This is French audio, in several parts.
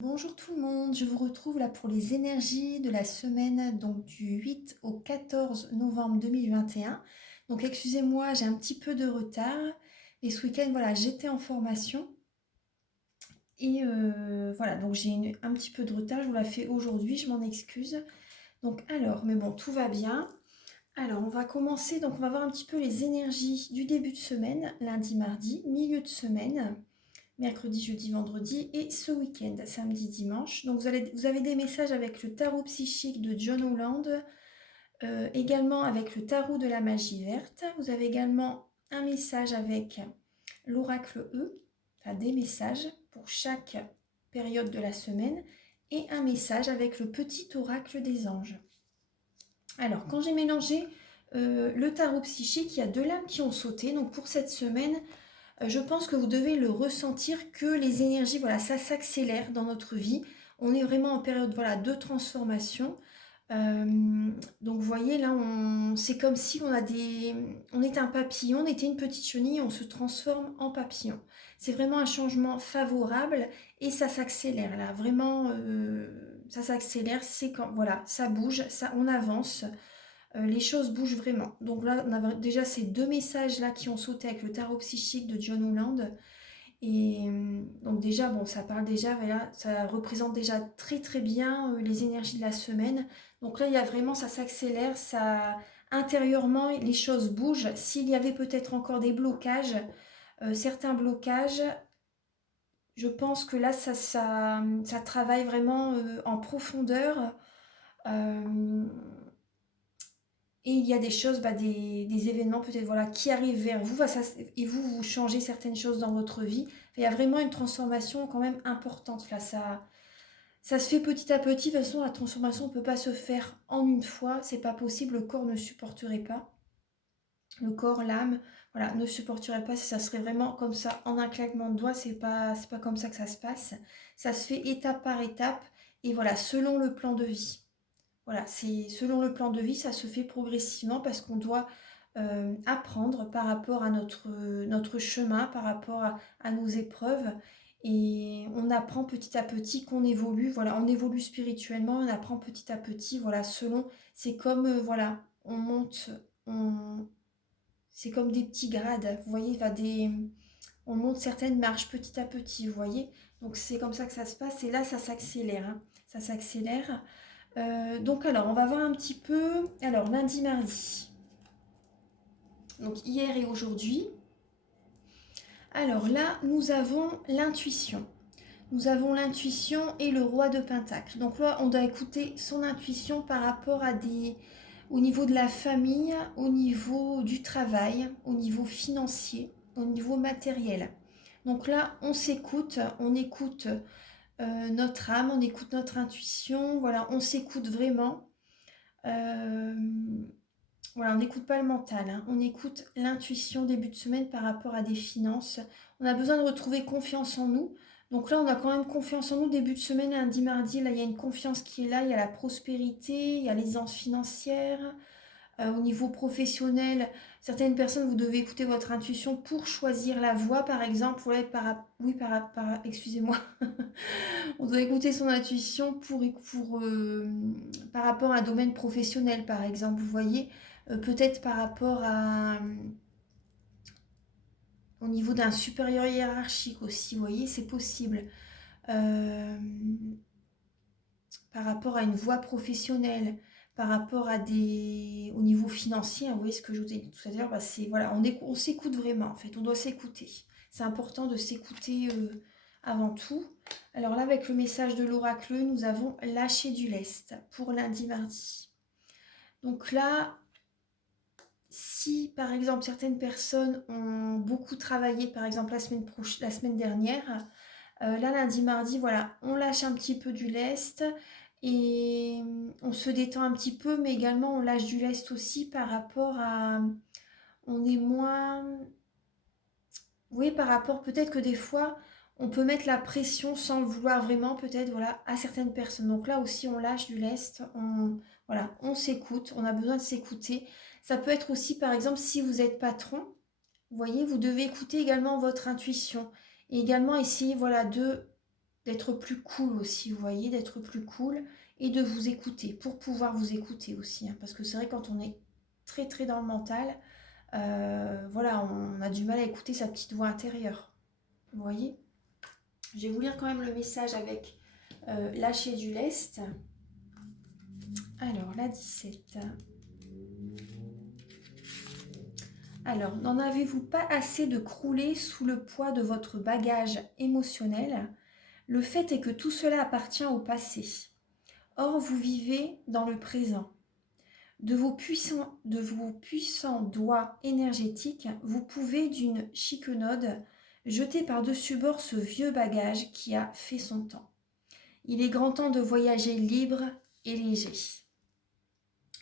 Bonjour tout le monde, je vous retrouve là pour les énergies de la semaine donc du 8 au 14 novembre 2021. Donc excusez-moi, j'ai un petit peu de retard et ce week-end voilà, j'étais en formation et voilà, donc j'ai un petit peu de retard, je vous la fais aujourd'hui, je m'en excuse. Donc alors, mais bon, tout va bien. Alors on va commencer, donc on va voir un petit peu les énergies du début de semaine, lundi, mardi, milieu de semaine, mercredi, jeudi, vendredi et ce week-end, samedi, dimanche. Donc vous avez des messages avec le tarot psychique de John Holland, également avec le tarot de la magie verte. Vous avez également un message avec l'oracle E, enfin des messages pour chaque période de la semaine et un message avec le petit oracle des anges. Alors quand j'ai mélangé le tarot psychique, il y a deux lames qui ont sauté. Donc pour cette semaine, je pense que vous devez le ressentir que les énergies, voilà, ça s'accélère dans notre vie. On est vraiment en période, voilà, de transformation. Euh, donc vous voyez là, c'est comme si on était un papillon, on était une petite chenille, on se transforme en papillon. C'est vraiment un changement favorable et ça s'accélère là, vraiment, ça s'accélère. C'est quand, voilà, ça bouge, ça, on avance. Les choses bougent vraiment. Donc là, on a déjà ces deux messages là qui ont sauté avec le tarot psychique de John Holland. Et donc déjà, bon, ça parle déjà, voilà, ça représente déjà très très bien les énergies de la semaine. Donc là, il y a vraiment, ça s'accélère, ça intérieurement, les choses bougent. S'il y avait peut-être encore des blocages, certains blocages, je pense que là, ça travaille vraiment en profondeur. Euh, et il y a des choses, bah, des événements peut-être voilà, qui arrivent vers vous, bah, et vous changez certaines choses dans votre vie. Il y a vraiment une transformation quand même importante là. Ça se fait petit à petit. De toute façon, la transformation ne peut pas se faire en une fois. C'est pas possible. Le corps ne supporterait pas. Le corps, l'âme, voilà, ne supporterait pas. Ça serait vraiment comme ça en un claquement de doigts. C'est pas comme ça que ça se passe. Ça se fait étape par étape. Et voilà, selon le plan de vie. Voilà, c'est selon le plan de vie, ça se fait progressivement parce qu'on doit apprendre par rapport à notre chemin, par rapport à nos épreuves. Et on apprend petit à petit qu'on évolue. Voilà, on évolue spirituellement, on apprend petit à petit. Voilà, selon, c'est comme, voilà, on monte, c'est comme des petits grades. Vous voyez, on monte certaines marches petit à petit, vous voyez. Donc c'est comme ça que ça se passe. Et là, ça s'accélère, hein. Ça s'accélère. Donc alors, on va voir un petit peu. Alors, lundi, mardi. Donc hier et aujourd'hui. Alors là, nous avons l'intuition. Nous avons l'intuition et le roi de Pentacle. Donc là, on doit écouter son intuition par rapport à au niveau de la famille, au niveau du travail, au niveau financier, au niveau matériel. Donc là, on écoute notre âme, on écoute notre intuition, voilà, on s'écoute vraiment. Euh, Voilà, on n'écoute pas le mental, hein. On écoute l'intuition début de semaine par rapport à des finances. On a besoin de retrouver confiance en nous. Donc là, on a quand même confiance en nous début de semaine, lundi, mardi. Là, il y a une confiance qui est là, il y a la prospérité, il y a l'aisance financière. Au niveau professionnel, certaines personnes, vous devez écouter votre intuition pour choisir la voie, par exemple. Ouais, excusez-moi. On doit écouter son intuition par rapport à un domaine professionnel, par exemple. Vous voyez, peut-être par rapport au niveau d'un supérieur hiérarchique aussi. Vous voyez, c'est possible. Euh, Par rapport à une voie professionnelle, par rapport au niveau financier, hein, vous voyez ce que je vous ai dit tout à l'heure, bah voilà, on s'écoute vraiment en fait, on doit s'écouter. C'est important de s'écouter avant tout. Alors là, avec le message de l'oracle, nous avons lâché du lest pour lundi, mardi. Donc là, si par exemple certaines personnes ont beaucoup travaillé, par exemple la semaine dernière, là, lundi, mardi, voilà, on lâche un petit peu du lest et on se détend un petit peu, mais également on lâche du lest aussi par rapport à... On est moins... Oui, par rapport peut-être que des fois, on peut mettre la pression sans le vouloir vraiment, peut-être, voilà, à certaines personnes. Donc là aussi, on lâche du lest, voilà, on s'écoute, on a besoin de s'écouter. Ça peut être aussi, par exemple, si vous êtes patron, vous voyez, vous devez écouter également votre intuition et également essayer, voilà, d'être plus cool aussi, vous voyez, d'être plus cool et de vous écouter, pour pouvoir vous écouter aussi, hein, parce que c'est vrai quand on est très très dans le mental, voilà, on a du mal à écouter sa petite voix intérieure, vous voyez. Je vais vous lire quand même le message avec lâcher du lest. Alors, la 17. Alors, n'en avez-vous pas assez de crouler sous le poids de votre bagage émotionnel? Le fait est que tout cela appartient au passé. Or, vous vivez dans le présent. De vos puissants doigts énergétiques, vous pouvez d'une chiquenaude jeter par-dessus bord ce vieux bagage qui a fait son temps. Il est grand temps de voyager libre et léger.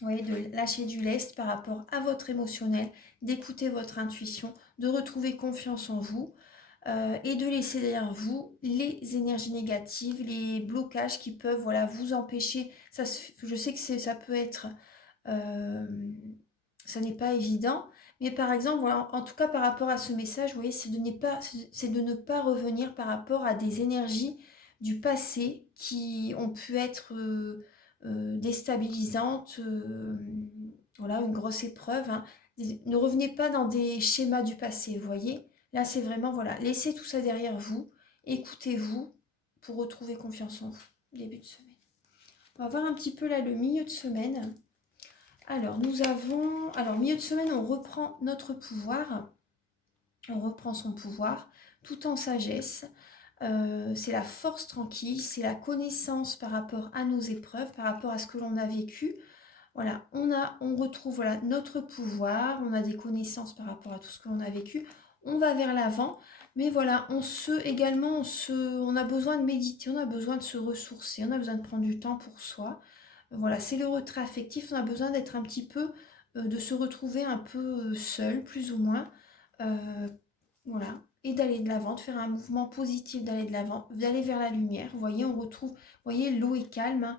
Vous voyez, de lâcher du lest par rapport à votre émotionnel, d'écouter votre intuition, de retrouver confiance en vous et de laisser derrière vous les énergies négatives, les blocages qui peuvent vous empêcher. Je sais que ça peut être... ça n'est pas évident, mais par exemple, en tout cas par rapport à ce message, vous voyez, c'est de ne pas revenir par rapport à des énergies du passé qui ont pu être déstabilisantes, voilà, une grosse épreuve, hein. Ne revenez pas dans des schémas du passé, vous voyez. Là, c'est vraiment, voilà, laissez tout ça derrière vous, écoutez-vous pour retrouver confiance en vous, début de semaine. On va voir un petit peu là le milieu de semaine. Alors, milieu de semaine, on reprend notre pouvoir, on reprend son pouvoir, tout en sagesse. C'est la force tranquille, c'est la connaissance par rapport à nos épreuves, par rapport à ce que l'on a vécu. Voilà, on retrouve notre pouvoir, on a des connaissances par rapport à tout ce que l'on a vécu. On va vers l'avant, mais voilà, on a besoin de méditer, on a besoin de se ressourcer, on a besoin de prendre du temps pour soi. Voilà, c'est le retrait affectif, on a besoin d'être un petit peu, de se retrouver un peu seul, plus ou moins. Voilà, et d'aller de l'avant, de faire un mouvement positif, d'aller de l'avant, d'aller vers la lumière. Vous voyez, vous voyez, l'eau est calme, hein.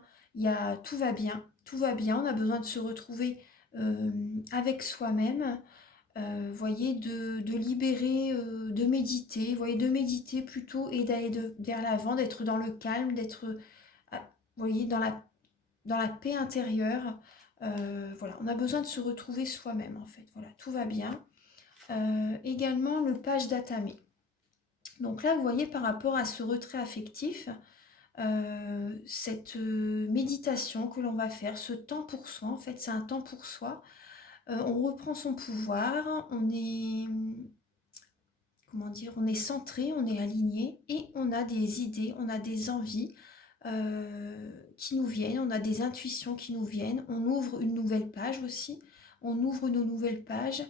Tout va bien, on a besoin de se retrouver avec soi-même. Vous voyez, de libérer, de méditer, vous voyez, de méditer plutôt et d'aller vers l'avant, d'être dans le calme, d'être, vous voyez, dans la paix intérieure. Voilà, on a besoin de se retrouver soi-même en fait. Voilà, tout va bien. Également le page d'Atamé. Donc là, vous voyez, par rapport à ce retrait affectif, cette méditation que l'on va faire, ce temps pour soi, en fait, c'est un temps pour soi. On reprend son pouvoir, on est, comment dire, on est centré, on est aligné et on a des idées, on a des envies qui nous viennent, on a des intuitions qui nous viennent, on ouvre une nouvelle page aussi, on ouvre nos nouvelles pages.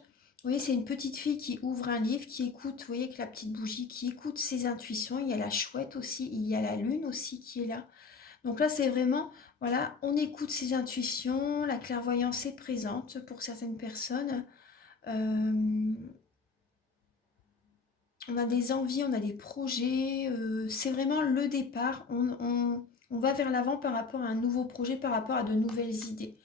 Vous voyez, c'est une petite fille qui ouvre un livre, qui écoute, vous voyez, avec la petite bougie, qui écoute ses intuitions. Il y a la chouette aussi, il y a la lune aussi qui est là. Donc là, c'est vraiment, voilà, on écoute ses intuitions, la clairvoyance est présente pour certaines personnes. On a des envies, on a des projets, c'est vraiment le départ. On va vers l'avant par rapport à un nouveau projet, par rapport à de nouvelles idées.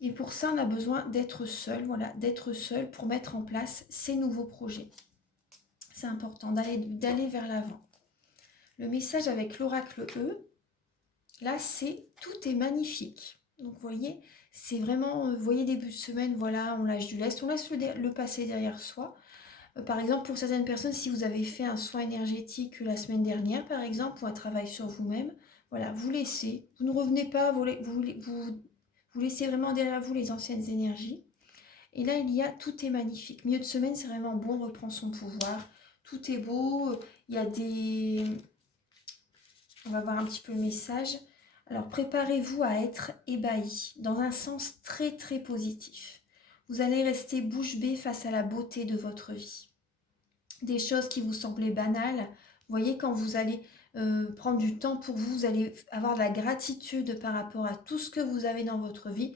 Et pour ça, on a besoin d'être seul, voilà, d'être seul pour mettre en place ces nouveaux projets. C'est important d'aller vers l'avant. Le message avec l'oracle E, là, c'est tout est magnifique. Donc, vous voyez, c'est vraiment, vous voyez, début de semaine, voilà, on lâche du lest, on laisse le passé derrière soi. Par exemple, pour certaines personnes, si vous avez fait un soin énergétique la semaine dernière, par exemple, ou un travail sur vous-même, voilà, vous laissez, vous ne revenez pas, vous laissez vraiment derrière vous les anciennes énergies. Et là, il y a tout est magnifique. Milieu de semaine, c'est vraiment bon, on reprend son pouvoir. Tout est beau. Il y a des... On va voir un petit peu le message. Alors, préparez-vous à être ébahi dans un sens très, très positif. Vous allez rester bouche bée face à la beauté de votre vie. Des choses qui vous semblaient banales. Vous voyez, quand vous allez prendre du temps pour vous, vous allez avoir de la gratitude par rapport à tout ce que vous avez dans votre vie,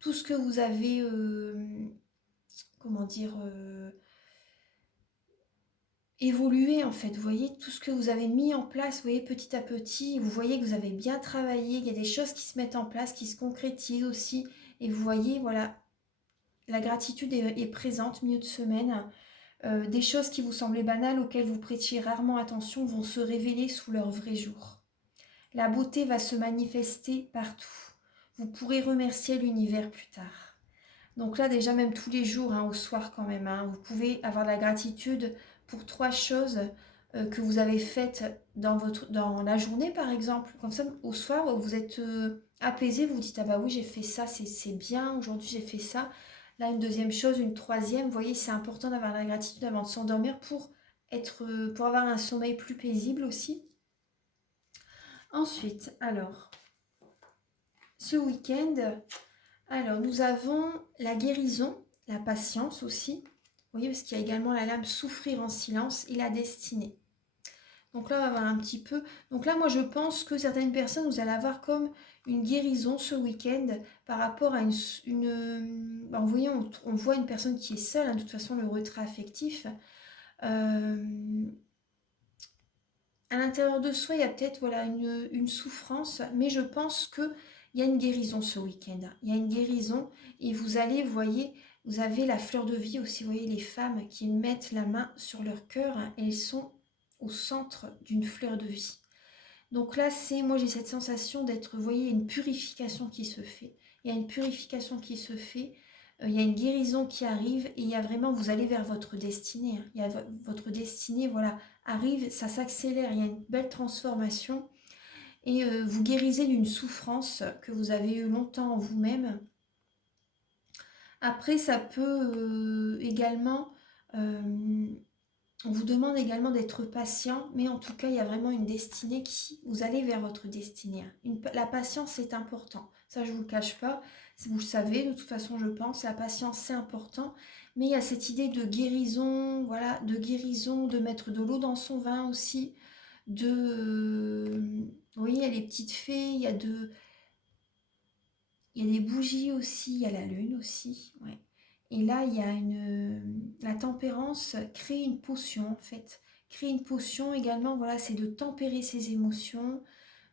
tout ce que vous avez, comment dire, évolué en fait. Vous voyez, tout ce que vous avez mis en place, vous voyez, petit à petit, vous voyez que vous avez bien travaillé, il y a des choses qui se mettent en place, qui se concrétisent aussi. Et vous voyez, voilà, la gratitude est présente, milieu de semaine. Des choses qui vous semblaient banales, auxquelles vous prêtiez rarement attention, vont se révéler sous leur vrai jour. La beauté va se manifester partout. Vous pourrez remercier l'univers plus tard. Donc là, déjà, même tous les jours, au soir quand même, vous pouvez avoir de la gratitude pour 3 choses que vous avez faites dans la journée, par exemple. Comme ça, au soir, vous êtes apaisé, vous vous dites, ah bah oui, j'ai fait ça, c'est bien, aujourd'hui j'ai fait ça. Là, une deuxième chose, une troisième, vous voyez, c'est important d'avoir de la gratitude avant de s'endormir pour avoir un sommeil plus paisible aussi. Ensuite, alors, ce week-end, nous avons la guérison, la patience aussi. Vous voyez, parce qu'il y a également la lame souffrir en silence et la destinée. Donc là, on va voir un petit peu. Donc là, moi, je pense que certaines personnes, vous allez avoir comme une guérison ce week-end par rapport à vous voyez, on voit une personne qui est seule, de toute façon, le retrait affectif. À l'intérieur de soi, il y a peut-être une souffrance, mais je pense qu'il y a une guérison ce week-end. Il y a une guérison et vous allez, vous voyez, vous avez la fleur de vie aussi, vous voyez les femmes qui mettent la main sur leur cœur et elles sont au centre d'une fleur de vie. Donc là, moi j'ai cette sensation d'être, vous voyez, une purification qui se fait. Il y a une purification qui se fait, il y a une guérison qui arrive et il y a vraiment, vous allez vers votre destinée. Il y a votre destinée, voilà, arrive, ça s'accélère, il y a une belle transformation et vous guérisez d'une souffrance que vous avez eue longtemps en vous-même. Après, ça peut également... on vous demande également d'être patient, mais en tout cas, il y a vraiment une destinée vous allez vers votre destinée. La patience, c'est important. Ça, je ne vous le cache pas. Vous le savez, de toute façon, je pense. La patience, c'est important. Mais il y a cette idée de guérison, voilà, de mettre de l'eau dans son vin aussi. Oui, il y a les petites fées, il y a des bougies aussi, il y a la lune aussi, ouais. Et là, il y a la tempérance crée une potion en fait. Créer une potion également, voilà, c'est de tempérer ses émotions,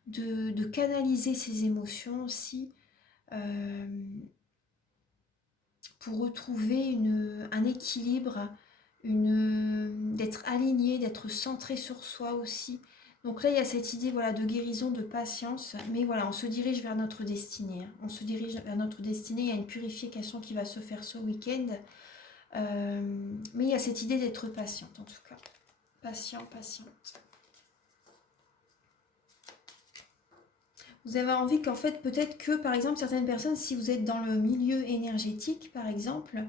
de canaliser ses émotions aussi, pour retrouver un équilibre, d'être aligné, d'être centré sur soi aussi. Donc là, il y a cette idée, voilà, de guérison, de patience, mais voilà, on se dirige vers notre destinée. On se dirige vers notre destinée, il y a une purification qui va se faire ce week-end, mais il y a cette idée d'être patiente en tout cas. Patiente. Vous avez envie qu'en fait, peut-être que, par exemple, certaines personnes, si vous êtes dans le milieu énergétique, par exemple,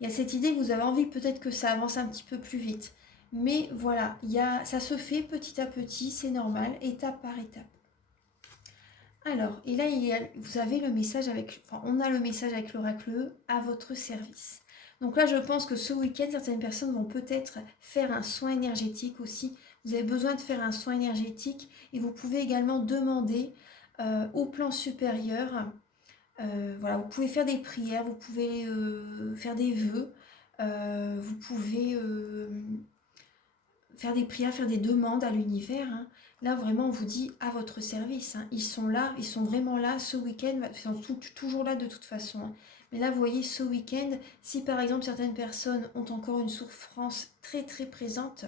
il y a cette idée que vous avez envie peut-être que ça avance un petit peu plus vite. Mais voilà, ça se fait petit à petit, c'est normal, étape par étape. Alors, et là, vous avez le message on a le message avec l'oracle à votre service. Donc là, je pense que ce week-end, certaines personnes vont peut-être faire un soin énergétique aussi. Vous avez besoin de faire un soin énergétique et vous pouvez également demander au plan supérieur. Voilà, vous pouvez faire des prières, vous pouvez faire des vœux, vous pouvez faire des prières, faire des demandes à l'univers. Là, vraiment, on vous dit à votre service. Ils sont là, ils sont vraiment là ce week-end. Ils sont toujours là de toute façon. Mais là, vous voyez, ce week-end, si par exemple certaines personnes ont encore une souffrance très très présente,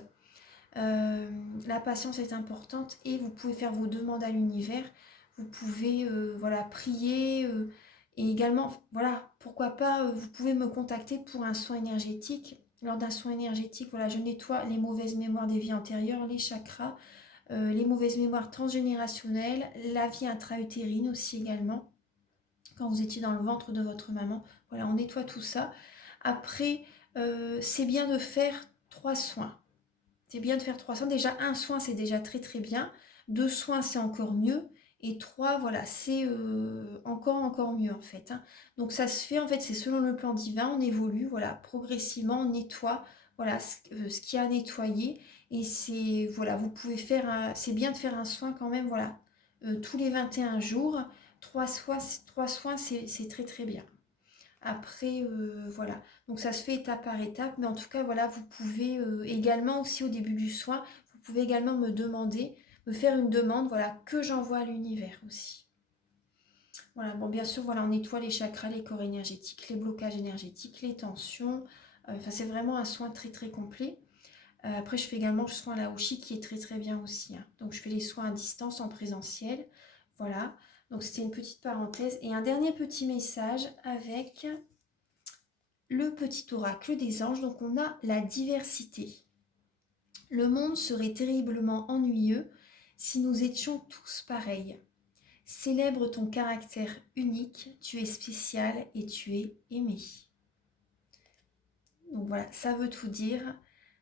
la patience est importante et vous pouvez faire vos demandes à l'univers. Vous pouvez voilà, prier et également, voilà, pourquoi pas, vous pouvez me contacter pour un soin énergétique. Lors d'un soin énergétique, voilà, je nettoie les mauvaises mémoires des vies antérieures, les chakras, les mauvaises mémoires transgénérationnelles, la vie intra-utérine aussi également, quand vous étiez dans le ventre de votre maman. Voilà, on nettoie tout ça. Après, c'est bien de faire 3 soins. C'est bien de faire 3 soins. Déjà, un soin, c'est déjà très très bien. 2 soins, c'est encore mieux. Et 3, voilà, c'est encore mieux en fait. Donc ça se fait, en fait, c'est selon le plan divin, on évolue, voilà, progressivement, on nettoie, voilà, ce qu'il y a à nettoyer. Et c'est, voilà, vous pouvez c'est bien de faire un soin quand même, voilà, tous les 21 jours. 3 soins, c'est très très bien. Après, voilà, donc ça se fait étape par étape, mais en tout cas, voilà, vous pouvez également aussi au début du soin, vous pouvez également me faire une demande, voilà, que j'envoie à l'univers aussi. Voilà, bon, bien sûr, voilà, on nettoie les chakras, les corps énergétiques, les blocages énergétiques, les tensions, Enfin, c'est vraiment un soin très très complet. Après, je fais également le soin Laoshi qui est très très bien aussi, hein. Donc, je fais les soins à distance, en présentiel. Voilà. Donc, c'était une petite parenthèse. Et un dernier petit message avec le petit oracle des anges. Donc, on a la diversité. Le monde serait terriblement ennuyeux si nous étions tous pareils. Célèbre ton caractère unique, tu es spécial et tu es aimé. Donc voilà, ça veut tout dire.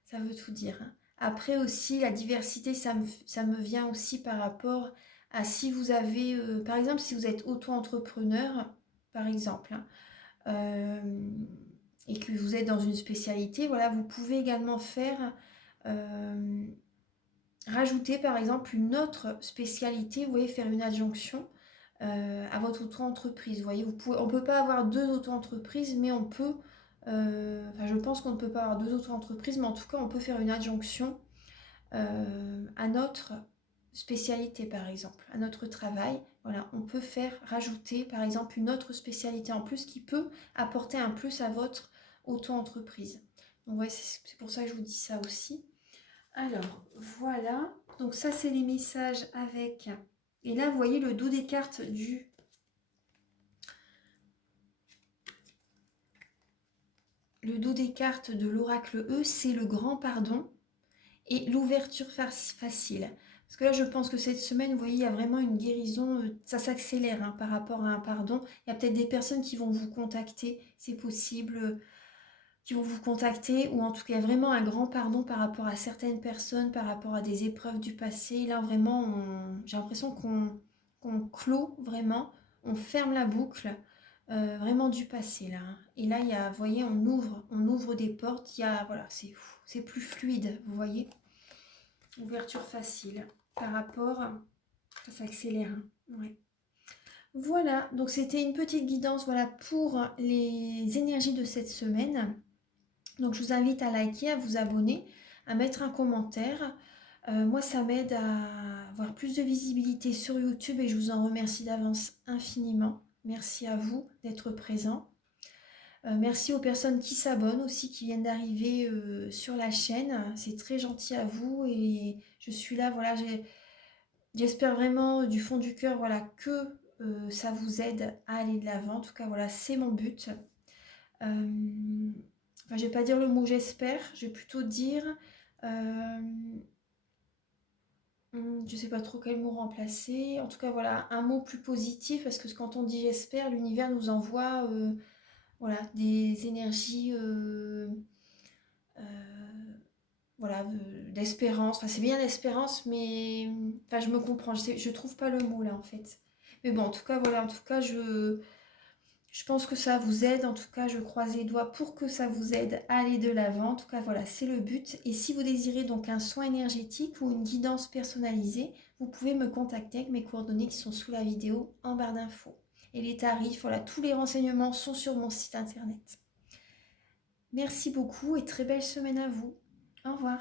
Ça veut tout dire. Après aussi, la diversité, ça me vient aussi par rapport à si vous avez, par exemple, si vous êtes auto-entrepreneur, par exemple, et que vous êtes dans une spécialité, voilà, vous pouvez également faire, rajouter par exemple une autre spécialité, vous voyez, faire une adjonction à votre auto-entreprise. Vous voyez, on ne peut pas avoir deux auto-entreprises, mais on peut, enfin je pense qu'on ne peut pas avoir deux auto-entreprises, mais en tout cas on peut faire une adjonction à notre spécialité par exemple, à notre travail. Voilà, on peut faire rajouter par exemple une autre spécialité en plus qui peut apporter un plus à votre auto-entreprise. Donc ouais, c'est pour ça que je vous dis ça aussi. Alors, voilà. Donc ça, c'est les messages avec... Et là, vous voyez le dos des cartes du... Le dos des cartes de l'oracle E, c'est le grand pardon et l'ouverture facile. Parce que là, je pense que cette semaine, vous voyez, il y a vraiment une guérison, ça s'accélère hein, par rapport à un pardon. Il y a peut-être des personnes qui vont vous contacter, c'est possible, qui vont vous contacter, ou en tout cas vraiment un grand pardon par rapport à certaines personnes, par rapport à des épreuves du passé. Là vraiment, j'ai l'impression qu'on clôt vraiment, on ferme la boucle vraiment du passé là, hein. Et là, il y a, vous voyez, on ouvre des portes, il y a, voilà, c'est plus fluide, vous voyez. Ouverture facile par rapport, ça s'accélère, hein. Ouais. Voilà, donc c'était une petite guidance voilà, pour les énergies de cette semaine. Donc je vous invite à liker, à vous abonner, à mettre un commentaire. Moi, ça m'aide à avoir plus de visibilité sur YouTube et je vous en remercie d'avance infiniment. Merci à vous d'être présents. Merci aux personnes qui s'abonnent aussi, qui viennent d'arriver sur la chaîne. C'est très gentil à vous et je suis là, voilà, j'espère vraiment du fond du cœur voilà, que ça vous aide à aller de l'avant. En tout cas, voilà, c'est mon but. Enfin, je vais pas dire le mot j'espère, je vais plutôt dire, je sais pas trop quel mot remplacer. En tout cas, voilà, un mot plus positif parce que quand on dit j'espère, l'univers nous envoie voilà, des énergies voilà, d'espérance. Enfin, c'est bien l'espérance, mais enfin, je me comprends, je trouve pas le mot là en fait. Mais bon, en tout cas, voilà, en tout cas, je pense que ça vous aide, en tout cas je croise les doigts pour que ça vous aide à aller de l'avant. En tout cas voilà, c'est le but. Et si vous désirez donc un soin énergétique ou une guidance personnalisée, vous pouvez me contacter avec mes coordonnées qui sont sous la vidéo en barre d'infos. Et les tarifs, voilà, tous les renseignements sont sur mon site internet. Merci beaucoup et très belle semaine à vous. Au revoir.